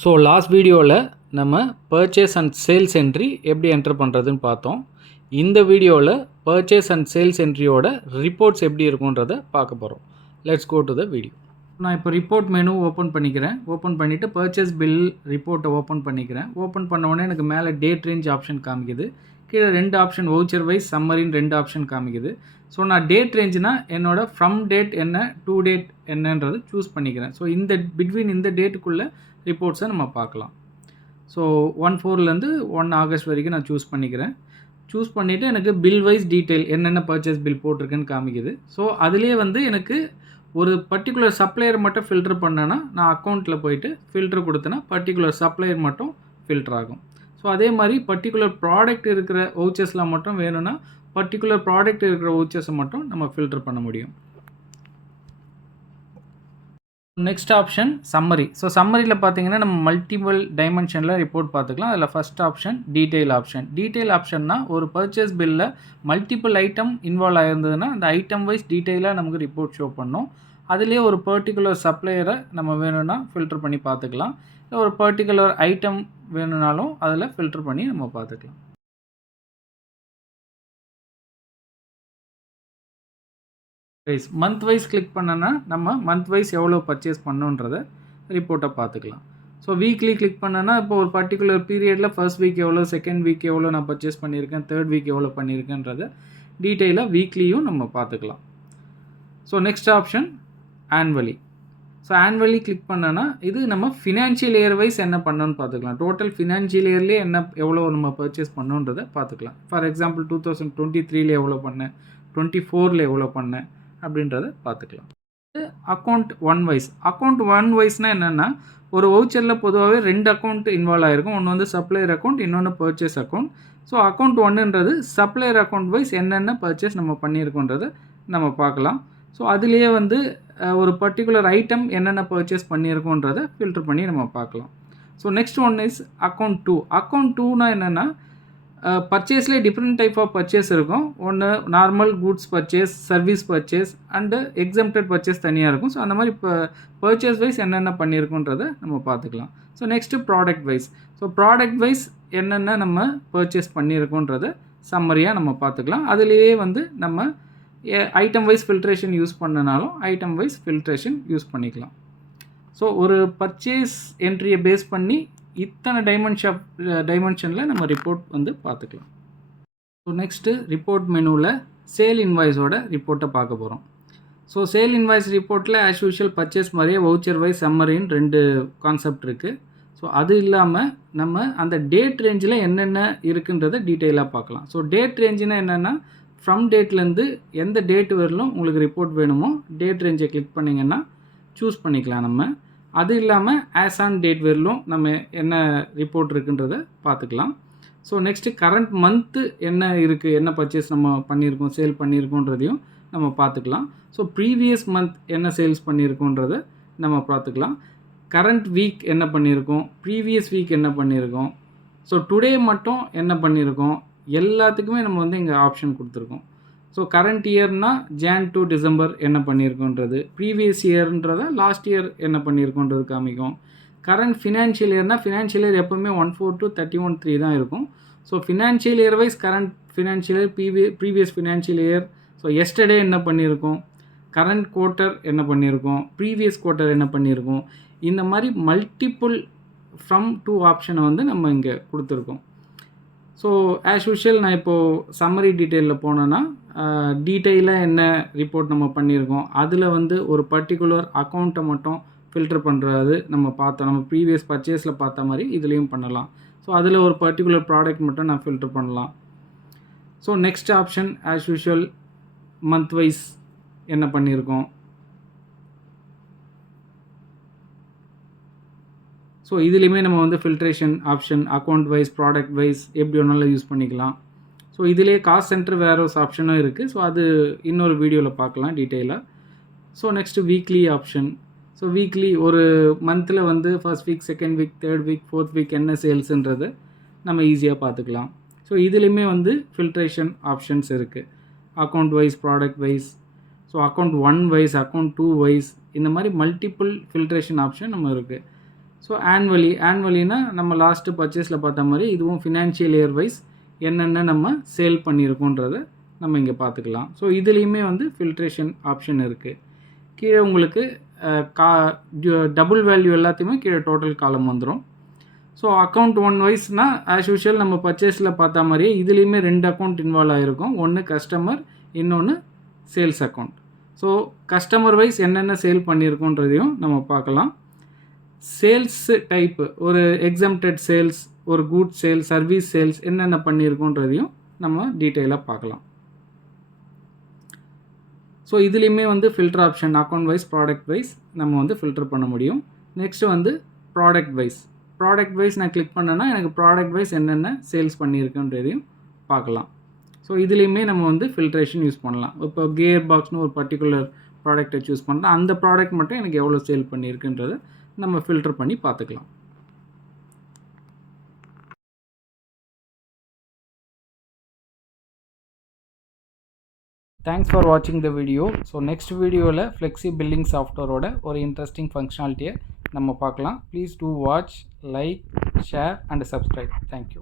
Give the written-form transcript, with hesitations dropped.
So last வீடியோவில் நம்ம purchase and sales entry எப்படி என்டர் பண்ணுறதுன்னு பார்த்தோம். இந்த வீடியோவில் பர்ச்சேஸ் அண்ட் சேல்ஸ் என்ட்ரியோட ரிப்போர்ட்ஸ் எப்படி இருக்குன்றதை பார்க்க போகிறோம். Let's go to the video. நான் இப்போ ரிப்போர்ட் மெனு ஓப்பன் பண்ணிக்கிறேன். ஓப்பன் பண்ணிவிட்டு பர்ச்சேஸ் பில் ரிப்போர்ட்டை ஓப்பன் பண்ணிக்கிறேன். ஓப்பன் பண்ண உடனே எனக்கு மேலே டேட் ரேஞ்ச் ஆப்ஷன் காமிக்குது. கீழே 2 ஆப்ஷன் வவுச்சர் வைஸ் சம்மரின்னு 2 ஆப்ஷன் காமிக்குது. ஸோ நான் டேட் ரேஞ்சுனா என்னோட ஃப்ரம் டேட் என்ன டு டேட் என்னன்றது சூஸ் பண்ணிக்கிறேன். ஸோ இந்த பிட்வீன் இந்த டேட்டுக்குள்ளே ரிப்போர்ட்ஸை நம்ம பார்க்கலாம். ஸோ 1/4லேருந்து 1 ஆகஸ்ட் வரைக்கும் நான் சூஸ் பண்ணிக்கிறேன். சூஸ் பண்ணிவிட்டு எனக்கு பில் வைஸ் டீட்டெயில் என்னென்ன பர்ச்சேஸ் பில் போட்டிருக்குன்னு காமிக்குது. ஸோ அதிலே வந்து எனக்கு ஒரு பர்டிகுலர் சப்ளையர் மட்டும் ஃபில்டர் பண்ணேன்னா நான் அக்கௌண்ட்டில் போயிட்டு ஃபில்டர் கொடுத்தேன்னா பர்டிகுலர் சப்ளையர் மட்டும் ஃபில்டர் ஆகும். ஸோ அதே மாதிரி பர்டிகுலர் ப்ராடக்ட் இருக்கிற வவுச்சர்ஸ்லாம் மட்டும் வேணும்னா பர்டிகுலர் ப்ராடக்ட் இருக்கிற வவுச்சர்ஸை மட்டும் நம்ம ஃபில்டர் பண்ண முடியும். Next option summary. ஸோ சம்மரியில் பார்த்தீங்கன்னா நம்ம மல்டிபிள் டைமென்ஷனில் ரிப்போர்ட் பார்த்துக்கலாம். அதில் first option detail option. Detail ஆப்ஷன்னா ஒரு பர்ச்சேஸ் பில்லில் மல்டிபிள் ஐட்டம் இன்வால்வ் ஆகிருந்ததுன்னா அந்த ஐட்டம் வைஸ் டீட்டெயிலாக நமக்கு ரிப்போர்ட் ஷோ பண்ணோம். அதிலே ஒரு பர்டிகுலர் சப்ளையரை நம்ம வேணும்னா ஃபில்டர் பண்ணி பார்த்துக்கலாம். இல்லை ஒரு பர்டிகுலர் ஐட்டம் வேணும்னாலும் அதில் ஃபில்டர் பண்ணி நம்ம பார்த்துக்கலாம். மந்த் வைஸ் கிளிக் பண்ணோன்னா நம்ம மந்த் வைஸ் எவ்வளோ பர்ச்சேஸ் பண்ணோன்றதை ரிப்போர்ட்டை பார்த்துக்கலாம். ஸோ வீக்லி கிளிக் பண்ணோன்னா இப்போ ஒரு பர்டிகுலர் பீரியடில் ஃபர்ஸ்ட் வீக் எவ்வளோ, செகண்ட் வீக் எவ்வளோ நான் பர்ச்சேஸ் பண்ணியிருக்கேன், தேர்ட் வீக் எவ்வளோ பண்ணியிருக்கேன்றதை டீட்டெயிலாக வீக்லியும் நம்ம பார்த்துக்கலாம். So next option annually. So annually click பண்ணோன்னா இது நம்ம ஃபினான்ஷியல் இயர் வைஸ் என்ன பண்ணோன்னு பார்த்துக்கலாம். டோட்டல் ஃபினான்ஷியல் இயர்லேயே என்ன எவ்வளோ நம்ம பர்ச்சேஸ் பண்ணோன்றதை பார்த்துக்கலாம். ஃபார் எக்ஸாம்பிள் 2023 எவ்வளோ பண்ணேன், 24 எவ்வளோ பண்ணேன் அப்படின்றத பார்த்துக்கலாம். Account one wise. Account one வைஸ்னால் என்னென்னா ஒரு வவுச்சரில் பொதுவாகவே 2 அக்கௌண்ட் இன்வால்வ் ஆகிருக்கும். ஒன்று வந்து சப்ளையர் அக்கௌண்ட், இன்னொன்று பர்ச்சேஸ் அக்கௌண்ட். ஸோ அக்கௌண்ட் ஒன்றுன்றது சப்ளையர் அக்கௌண்ட் வைஸ் என்னென்ன பர்ச்சேஸ் நம்ம பண்ணியிருக்கோன்றதை நம்ம பார்க்கலாம். ஸோ அதுலேயே வந்து ஒரு பர்டிகுலர் ஐட்டம் என்னென்ன பர்ச்சேஸ் பண்ணியிருக்கோன்றதை ஃபில்டர் பண்ணி நம்ம பார்க்கலாம். So next one is account 2. Account 2னா என்னென்னா பர்ச்சேஸ்லேயே டிஃப்ரெண்ட் டைப் ஆஃப் பர்ச்சேஸ் இருக்கும். ஒன்று normal goods purchase, service purchase and exempted purchase தனியாக இருக்கும். ஸோ அந்த மாதிரி இப்போ பர்ச்சேஸ் வைஸ் என்னென்ன பண்ணியிருக்கோன்றதை நம்ம பார்த்துக்கலாம். So next product wise. So product wise என்னென்ன நம்ம பர்ச்சேஸ் பண்ணியிருக்கோன்றதை சம்மரியாக நம்ம பார்த்துக்கலாம். அதுலேயே வந்து நம்ம ஐட்டம் வைஸ் ஃபில்ட்ரேஷன் யூஸ் பண்ணனாலும் ஐட்டம் வைஸ் ஃபில்ட்ரேஷன் யூஸ் பண்ணிக்கலாம். ஸோ ஒரு பர்ச்சேஸ் என்ட்ரியை பேஸ் பண்ணி இத்தனை டைமென்ஷனில் நம்ம ரிப்போர்ட் வந்து பார்த்துக்கலாம். ஸோ நெக்ஸ்ட்டு ரிப்போர்ட் மெனுவில் சேல் இன்வாய்ஸோட ரிப்போர்ட்டை பார்க்க போகிறோம். ஸோ சேல் இன்வாய்ஸ் ரிப்போர்ட்டில் ஆஸ் யூஷுவல் பர்ச்சேஸ் மாதிரியே வவுச்சர் வைஸ் சம்மரின்னு 2 கான்செப்ட் இருக்குது. ஸோ அது இல்லாமல் நம்ம அந்த டேட் ரேஞ்சில் என்னென்ன இருக்குன்றதை டீட்டெயிலாக பார்க்கலாம். ஸோ டேட் ரேஞ்சுனா என்னென்னா ஃப்ரம் டேட்லேருந்து எந்த டேட் வரலும் உங்களுக்கு ரிப்போர்ட் வேணுமோ டேட் ரேஞ்சை கிளிக் பண்ணிங்கன்னா சூஸ் பண்ணிக்கலாம் நம்ம. அது இல்லாமல் ஆஸ் ஆன் டேட் வரலும் நம்ம என்ன ரிப்போர்ட் இருக்குன்றதை பார்த்துக்கலாம். ஸோ நெக்ஸ்ட்டு கரண்ட் மந்த்து என்ன இருக்குது, என்ன பர்ச்சேஸ் நம்ம பண்ணியிருக்கோம், சேல் பண்ணியிருக்கோன்றதையும் நம்ம பார்த்துக்கலாம். ஸோ ப்ரீவியஸ் மந்த் என்ன சேல்ஸ் பண்ணியிருக்கோன்றதை நம்ம பார்த்துக்கலாம். கரண்ட் வீக் என்ன பண்ணியிருக்கோம், ப்ரீவியஸ் வீக் என்ன பண்ணியிருக்கோம், ஸோ டுடே மட்டும் என்ன பண்ணியிருக்கோம், எல்லாத்துக்குமே நம்ம வந்து இங்கே ஆப்ஷன் கொடுத்துருக்கோம். ஸோ கரண்ட் இயர்னால் ஜான் டு டிசம்பர் என்ன பண்ணியிருக்கோன்றது, ப்ரீவியஸ் இயர்ன்றதை லாஸ்ட் இயர் என்ன பண்ணியிருக்கோன்றது காமிக்கும். கரண்ட் ஃபினான்ஷியல் இயர்னால் ஃபினான்ஷியல் இயர் எப்போவுமே 14 to 31/3 தான் இருக்கும். So financial year wise current financial year, previous financial year, so yesterday என்ன பண்ணியிருக்கோம், கரண்ட் குவார்ட்டர் என்ன பண்ணியிருக்கோம், ப்ரீவியஸ் குவார்ட்டர் என்ன பண்ணியிருக்கோம், இந்த மாதிரி மல்டிப்புள் ஃப்ரம் டூ ஆப்ஷனை வந்து நம்ம இங்கே கொடுத்துருக்கோம். ஸோ ஆஸ் யூஷுவல் நான் இப்போது சம்மரி டீட்டெயிலில் போனேன்னா டீட்டெயிலாக என்ன ரிப்போர்ட் நம்ம பண்ணியிருக்கோம், அதில் வந்து ஒரு பர்டிகுலர் அக்கௌண்ட்டை மட்டும் ஃபில்டர் பண்ணுறது நம்ம பார்த்தோம். நம்ம ப்ரீவியஸ் பர்ச்சேஸில் பார்த்த மாதிரி இதுலேயும் பண்ணலாம். ஸோ அதில் ஒரு பர்டிகுலர் ப்ராடக்ட் மட்டும் நான் ஃபில்டர் பண்ணலாம். So next option as usual month wise என்ன பண்ணியிருக்கோம். ஸோ இதுலேயுமே நம்ம வந்து filtration option account wise, product wise எப்படி ஒன்றாலும் யூஸ் பண்ணிக்கலாம். ஸோ இதிலே காஸ்ட் சென்டர் வேரோஸ் ஆப்ஷனும் இருக்குது. ஸோ அது இன்னொரு வீடியோவில் பார்க்கலாம் டீட்டெயிலாக. So next weekly option. So weekly ஒரு மந்தில் வந்து first week, second week, third week, fourth week என்ன சேல்ஸுன்றதை நம்ம ஈஸியாக பார்த்துக்கலாம். ஸோ இதுலேயுமே வந்து ஃபில்ட்ரேஷன் ஆப்ஷன்ஸ் இருக்குது. Account wise, product wise, so account 1 wise, account 2 wise, இந்த மாதிரி மல்டிபிள் ஃபில்ட்ரேஷன் ஆப்ஷன் நம்ம இருக்குது. ஸோ ஆனுவலினா நம்ம லாஸ்ட்டு பர்ச்சேஸில் பார்த்த மாதிரி இதுவும் ஃபினான்ஷியல் இயர் வைஸ் என்னென்ன நம்ம சேல் பண்ணியிருக்கோன்றதை நம்ம இங்கே பார்த்துக்கலாம். ஸோ இதுலேயுமே வந்து ஃபில்ட்ரேஷன் ஆப்ஷன் இருக்குது. கீழே உங்களுக்கு டபுள் வேல்யூ எல்லாத்தையுமே கீழே டோட்டல் காலம் வந்துடும். ஸோ அக்கௌண்ட் ஒன் வைஸ்னால் ஆஸ் யூஷுவல் நம்ம பர்ச்சேஸில் பார்த்த மாதிரியே இதுலேயுமே 2 அக்கௌண்ட் இன்வால்வ் ஆகிருக்கும். ஒன்று கஸ்டமர், இன்னொன்று sales account. So customer wise என்னென்ன சேல் பண்ணியிருக்கோன்றதையும் நம்ம பார்க்கலாம். சேல்ஸ் டைப்பு ஒரு எக்ஸம்டட் சேல்ஸ், ஒரு குட் சேல்ஸ், சர்வீஸ் சேல்ஸ் என்னென்ன பண்ணியிருக்கோன்றதையும் நம்ம டீட்டெயிலாக பார்க்கலாம். ஸோ இதுலேயுமே வந்து filter option account wise, product wise நம்ம வந்து ஃபில்டர் பண்ண முடியும். நெக்ஸ்ட்டு வந்து ப்ராடக்ட் வைஸ் நான் கிளிக் பண்ணேன்னா எனக்கு ப்ராடக்ட் வைஸ் என்னென்ன சேல்ஸ் பண்ணியிருக்குன்றதையும் பார்க்கலாம். ஸோ இதுலேயுமே நம்ம வந்து ஃபில்ட்ரேஷன் யூஸ் பண்ணலாம். இப்போ கியர் பாக்ஸ்னு ஒரு பர்டிகுலர் ப்ராடக்ட்டை சூஸ் பண்ணுறேன், அந்த ப்ராடக்ட் மட்டும் எனக்கு எவ்வளோ சேல் பண்ணியிருக்குன்றதை நம்ம ஃபில்டர் பண்ணி பார்த்துக்கலாம். தேங்க்ஸ் ஃபார் வாட்சிங் த வீடியோ. ஸோ நெக்ஸ்ட் வீடியோவில் ஃப்ளெக்ஸி பில்லிங் சாஃப்ட்வேரோட ஒரு இன்ட்ரெஸ்டிங் ஃபங்க்ஷனாலிட்டியை நம்ம பார்க்கலாம். Please do watch, like, share and subscribe. Thank you.